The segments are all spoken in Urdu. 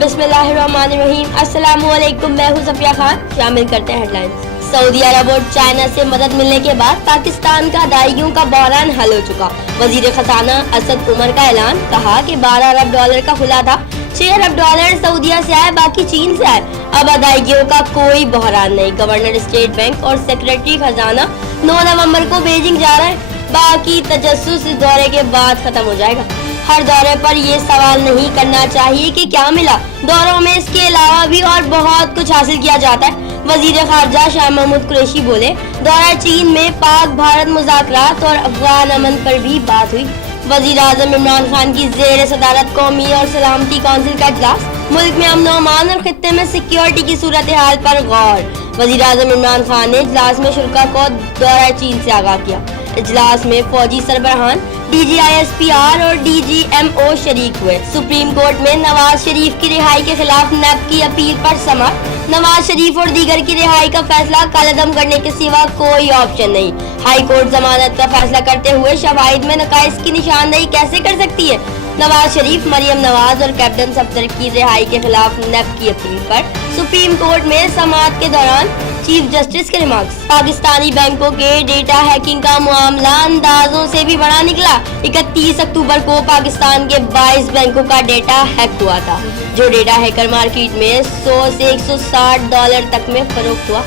بسم اللہ الرحمن الرحیم۔ السلام علیکم، میں ہوں صفیہ خان۔ شامل کرتے ہیں ہیڈ لائنز۔ سعودی عرب اور چائنا سے مدد ملنے کے بعد پاکستان کا ادائیگیوں کا بحران حل ہو چکا۔ وزیر خزانہ اسد عمر کا اعلان، کہا کہ 12 ارب ڈالر کا کھلا تھا، 6 ارب ڈالر سعودیہ سے آئے، باقی چین سے آئے، اب ادائیگیوں کا کوئی بحران نہیں۔ گورنر اسٹیٹ بینک اور سیکرٹری خزانہ 9 نومبر کو بیجنگ جا رہے ہیں، باقی تجسس اس دورے کے بعد ختم ہو جائے گا۔ ہر دورے پر یہ سوال نہیں کرنا چاہیے کہ کیا ملا، دوروں میں اس کے علاوہ بھی اور بہت کچھ حاصل کیا جاتا ہے۔ وزیر خارجہ شاہ محمود قریشی بولے، دورہ چین میں پاک بھارت مذاکرات اور افغان امن پر بھی بات ہوئی۔ وزیر اعظم عمران خان کی زیر صدارت قومی اور سلامتی کونسل کا اجلاس، ملک میں امن و امان اور خطے میں سیکیورٹی کی صورتحال پر غور۔ وزیر اعظم عمران خان نے اجلاس میں شرکاء کو دورہ چین سے آگاہ کیا۔ اجلاس میں فوجی سربراہان، D G I S P R اور ڈی جی ایم او شریک ہوئے۔ سپریم کورٹ میں نواز شریف کی رہائی کے خلاف نیب کی اپیل پر سماعت۔ نواز شریف اور دیگر کی رہائی کا فیصلہ کالعدم کرنے کے سوا کوئی آپشن نہیں۔ ہائی کورٹ ضمانت کا فیصلہ کرتے ہوئے شواہد میں نقائص کی نشاندہی کیسے کر سکتی ہے؟ نواز شریف، مریم نواز اور کیپٹن صفدر کی رہائی کے خلاف نیب کی اپیل پر سپریم کورٹ میں سماعت کے دوران چیف جسٹس کے ریمارکس۔ پاکستانی بینکوں کے ڈیٹا ہیکنگ کا معاملہ اندازوں سے بھی بڑا نکلا۔ 31 اکتوبر کو پاکستان کے 22 بینکوں کا ڈیٹا ہیک ہوا تھا، جو ڈیٹا ہیکر مارکیٹ میں 100 سے 160 ڈالر تک میں فروخت ہوا۔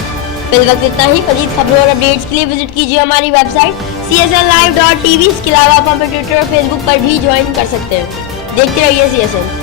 فی الوقت اتنا ہی۔ مزید خبروں اور اپڈیٹس کے لیے وزٹ کیجیے ہماری ویب سائٹ CSNlive.tv۔ اس کے علاوہ آپ ہمیں ٹویٹر اور فیس بک پر بھی جوائن کر سکتے ہیں۔ دیکھتے رہیے CSN۔